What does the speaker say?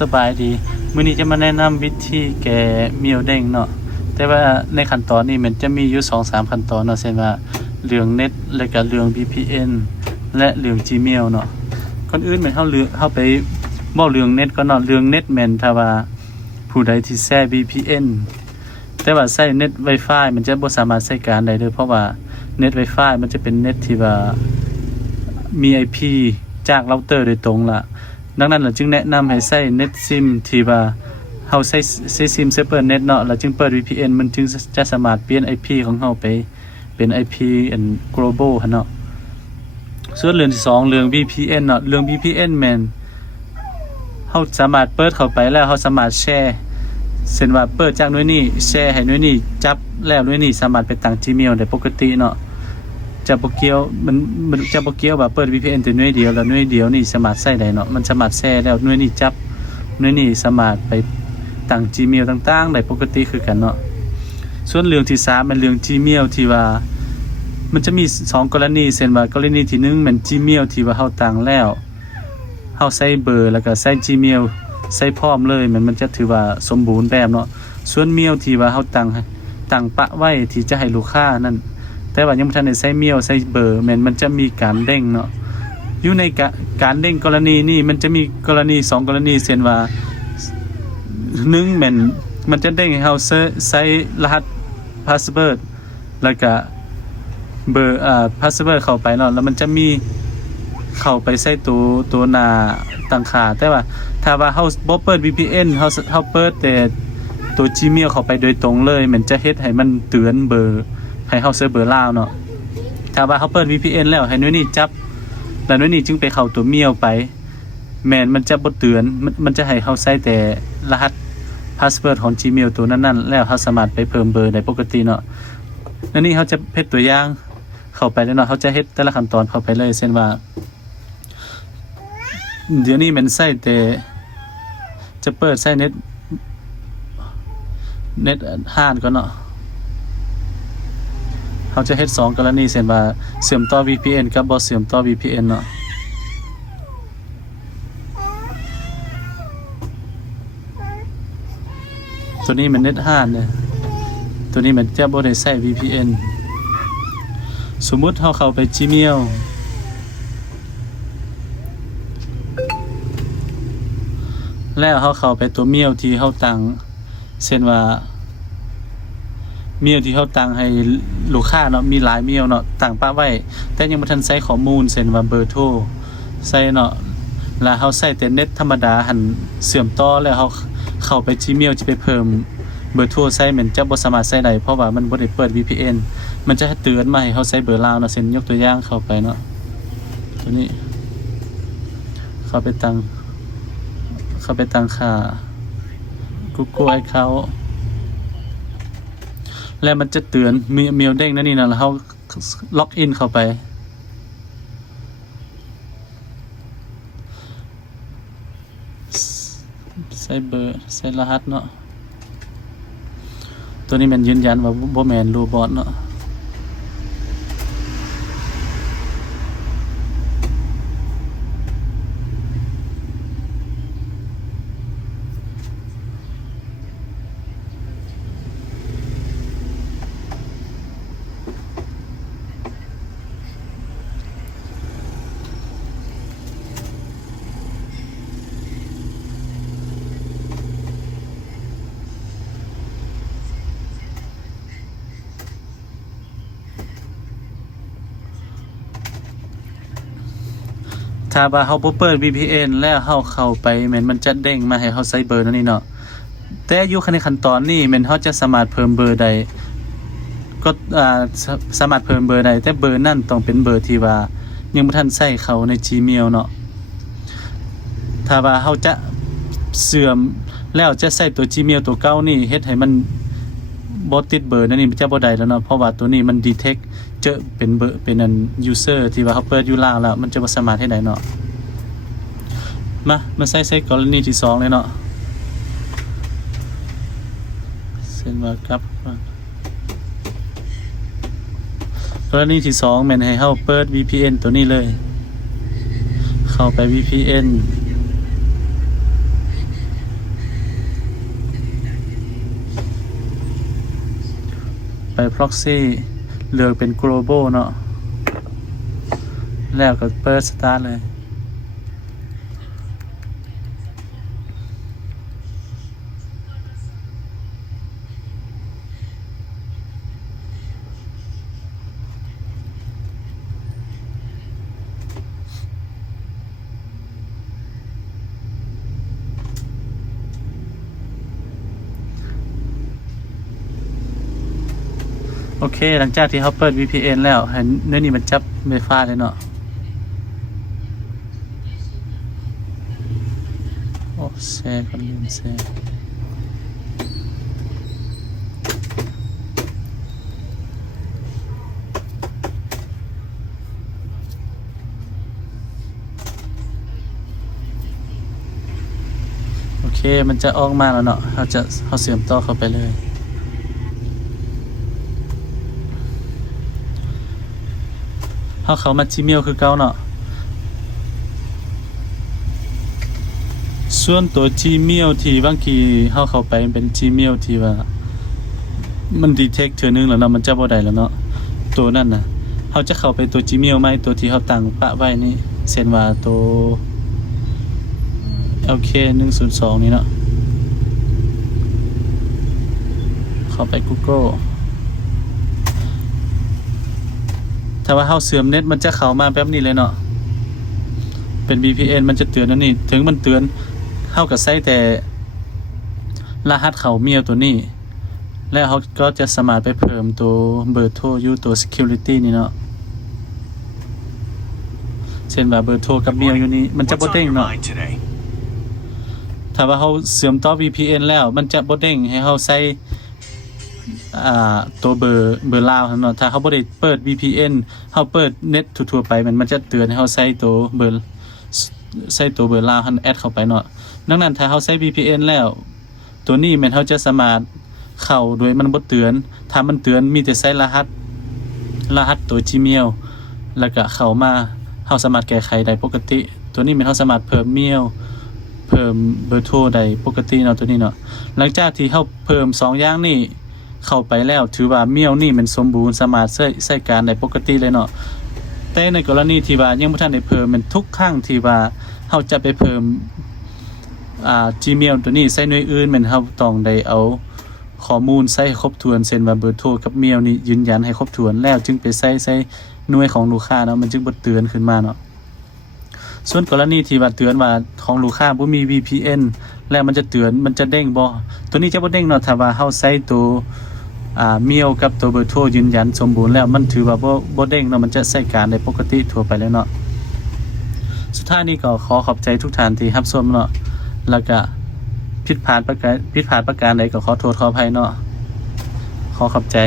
สบายดีมื้อนี้จะมาแนะนำวิธีแก้เมียวเด้งเนาะแต่ว่าในขั้นตอนนี้มันจะมีอยู่ 2-3 ขั้นตอนเนาะเช่นว่าเรื่องเน็ตและก็เรื่อง VPN และเรื่อง Gmail เนาะก่อนอื่นแม่นเฮาไปเว้าเรื่องเน็ตก่อนเนาะเรื่องเน็ตแม่นถ้าว่าผู้ใดที่แชร์ VPN แต่ว่าใช้เน็ต Wi-Fi มันจะบ่สามารถใช้การได้เด้อเพราะว่าเน็ต Wi-Fi มันจะเป็นเน็ตที่ว่ามี IP จากเราเตอร์โดยตรงล่ะดังนั้นเราจึงแนะนำให้ใช้เน็ตซิมที่ว่าเฮาใช้ซิมเซเปอร์เน็ตเนาะแล้วจึงเปิด VPN มันจึงจะสามารถเปลี่ยน IP ของเฮาไปเป็น IP global หั่นเนาะส่วนเรื่องที่2เรื่อง VPN เนาะเรื่อง VPN แม่นเฮาสามารถเปิดเข้าไปแล้วเฮาสามารถแชร์เช่นว่าเปิดจากหน่วยนี้แชร์ให้หน่วยนี้จับแล้วหน่วยนี้สามารถไปตั้ง Gmail ได้ปกติเนาะจะบ่เกี่ยวมันจะบ่เกี่ยวว่าเปิด VPN แต่หน่วยเดียวแล้วหน่วยเดียวนี่สามารถใช้ได้เนาะมันสามารถแชร์แล้วหน่วยนี้จับหน่วยนี้สามารถไปตั้ง Gmail ต่างๆได้ปกติคือกันเนาะส่วนเรื่องที่3เป็นเรื่อง Gmail ที่ว่ามันจะมี2กรณีเช่นว่ากรณีที่1แม่น Gmail ที่ว่าเฮาตั้งแล้วเฮาใส่เบอร์แล้วก็ใส่ Gmail ใส่พร้อมเลยมันจะถือว่าสมบูรณ์แบบเนาะส่วนเมียวที่ว่าเฮาตั้งปะไว้ที่จะให้ลูกค้านั่นแต่ว่ายังบ่ทันได้ใส่เมียวใส่เบอร์มันจะมีการเด้งเนาะอยู่ในการเด้งกรณีนี้มันจะมีกรณี2กรณีเช่นว่า1มันจะเด้งให้เฮาใส่รหัสพาสเวิร์ดแล้วก็เบอร์พาสเวิร์ดเข้าไปเนาะแล้วมันจะมีเข้าไปใส่ตัวหน้าตั้งค่าแต่ว่าถ้าว่าเฮาบ่เปิด VPN เฮาเปิดแต่ตัว Gmail เข้าไปโดยตรงเลยมันจะเฮ็ดให้มันเตือนเบอร์ให้เฮาเซิร์ชเบอร์ลาวเนาะถ้าว่าเฮาเปิด VPN แล้วให้หน่วยนี้จับแล้วหน่วยนี้จึงไปเข้าตัวเมียวไปมันจะบ่เตือนมันจะให้เฮาใส่แต่รหัสพาสเวิร์ดของ Gmail ตัวนั้นๆแล้วเฮาสามารถไปเพิ่มเบอร์ได้ปกติเนาะอันนี้เฮาจะเฮ็ดตัวอย่างเข้าไปแล้วเนาะเฮาจะเฮ็ดแต่ละขั้นตอนเข้าไปเลยเช่นว่าเดี๋ยวนี้มันใช้แต่จะเปิดใช้เน็ตห้านก่อนเนาะเขาจะเฮ็ด2กรณีเช่นว่าเชื่อมต่อ VPN กับบ่เชื่อมต่อ VPN เนาะตัวนี้มันเน็ตห้านเนี่ยตัวนี้มันจะบ่ได้ใช้ VPN สมมุติเฮาเข้าไป Gmailแล้วเฮาเข้าไปตัวเมียวที่เฮาตั้งเช่นว่าเมียวที่เฮาตั้งให้ลูกค้าเนาะมีหลายเมียวเนาะตั้งปะไว้แต่ยังบ่ทันใส่ข้อมูลเช่นว่าเบอร์โทรใส่เนาะแล้วเฮาใส่แต่เน็ตธรรมดาหั่นเชื่อมต่อแล้วเฮาเข้าไป Gmail จะไปเพิ่มเบอร์โทรใส่มันจะบ่สามารถใส่ได้เพราะว่ามันบ่ได้เปิด VPN มันจะเตือนมาให้เฮาใส่เบอร์ลาวเนาะเช่นยกตัวอย่างเข้าไปเนาะตัวนี้เข้าไปตั้งค่า Google Account แล้วมันจะเตือนเมลเด้งนั่นนี่นะแล้วเฮาล็อกอินเข้าไปใส่เบอร์ใส่รหัสเนาะตัวนี้มันยืนยันว่าบ่แม่นโรบอทเนาะถ้าว่าเฮาบ่เปิด VPN แล้วเฮาเข้าไปมันจะเด้งมาให้เฮาใส่เบอร์นั่นนี่เนาะแต่อยู่ในขั้นตอนนี้เฮาจะสามารถเพิ่มเบอร์ได้ก็สามารถเพิ่มเบอร์ได้แต่เบอร์นั้นต้องเป็นเบอร์ที่ว่ายังบ่ทันใช้เข้าใน Gmail เนาะถ้าว่าเฮาจะเสื่อมแล้วจะใช้ตัว Gmail ตัวเก่านี่เฮ็ดให้มันบ่ติดเบอร์นั่นนี่มันจะบ่ได้แล้วเนาะเพราะว่าตัวนี้มัน detect เจอเป็นเบอร์เป็นuser ที่ว่าเขาเปิดอยู่ล่างแล้วมันจะบ่สามารถเฮ็ดได้เนาะมาใช้กรณีที่2เลยเนาะเช่นว่าครับกรณีที่2แม่นให้เฮาเปิด VPN ตัวนี้เลยเข้าไป VPN ไป proxy เลือกเป็น global เนาะแล้วก็เปิด start เลยโอเคหลังจากที่เขาเปิด VPN แล้วเห็นเนื้อนี่มันจับไวไฟเลยเนาะโอ้แชร์ก็ลืมแชร์โอเคมันจะออกมาแล้วเนาะเขาเสียบต่อเข้าไปเลยเขามา Gmail คือเก่าเนาะส่วนตัว Gmail ที่บางทีเข้าไปเป็น Gmail ที่ว่ามัน detect เทื่อนึงแล้วเนาะมันจะบ่ได้แล้วเนาะตัวนั้นน่ะเขาจะเข้าไปตัว Gmail ไหมตัวที่เขาตั้งปะไว้นี่เช่นว่าตัว LK102 นี่เนาะเข้าไป Google ถ้าว่าเสื่อมเน็ตมันจะเข้ามาแบบนี้เลยเนาะเป็น VPN มันจะเตือนนั่นนี่ถึงมันเตือนเข้ากับใส่แต่รหัสเข้าเมียวตัวนี้แล้วเขาก็จะสามารถไปเพิ่มตัวเบอร์โทรอยู่ตัว security นี่เนาะเช่นว่าเบอร์โทรกับเมียวอยู่นี้มันจะบ่เด้งเนาะถ้าว่าเขาเสื่อมต่อ VPN แล้วมันจะบ่เด้งให้เขาใส่ตัวเบอร์ลาวเนาะถ้าเขาบ่ได้เปิด VPN เขาเปิดเน็ตทั่วๆไปมันจะเตือนให้เขาใส่ตัวเบอร์ลาวแอดเข้าไปเนาะดังนั้นถ้าเขาใส่ VPN แล้วตัวนี้มันเขาจะสามารถเข้าโดยมันบ่เตือนถ้ามันเตือนมีแต่ใส่รหัสตัว Gmail แล้วก็เข้ามาเขาสามารถแก้ไขได้ปกติตัวนี้มันเขาสามารถเพิ่มเมียวเพิ่มเบอร์โทรได้ปกติเนาะตัวนี้เนาะหลังจากที่เขาเพิ่ม2อย่างนี้เข้าไปแล้วถือว่าเมียวนี่มันสมบูรณ์สามารถใช้การได้ปกติเลยเนาะแต่ในกรณีที่ว่ายังบ่ทันได้เพิ่มมันทุกครั้งที่ว่าเฮาจะไปเพิ่มGmail ตัวนี้ใส่หน่วยอื่นมันเฮาต้องได้เอาข้อมูลใส่ให้ครบถ้วนเช่นว่าเบอร์โทรกับเมียวนี่ยืนยันให้ครบถ้วนแล้วจึงไปใส่หน่วยของลูกค้าเนาะมันจึงบ่เตือนขึ้นมาเนาะส่วนกรณีที่ว่าเตือนว่าของลูกค้าบ่มี VPN แล้วมันจะเตือนมันจะเด้งบ่ตัวนี้จะบ่เด้งเนาะถ้าว่าเฮาใส่ตัวเมียวกับตัวเบอร์โทรยืนยันสมบูรณ์แล้วมันถือว่าบ่เด้งเนาะมันจะใช้การได้ปกติทั่วไปแล้วเนาะสุดท้ายนี้ก็ขอขอบใจทุกท่านที่รับชมเนาะแล้วก็ผิดพลาดประการใดก็ขอโทษขออภัยเนาะขอขอบใจ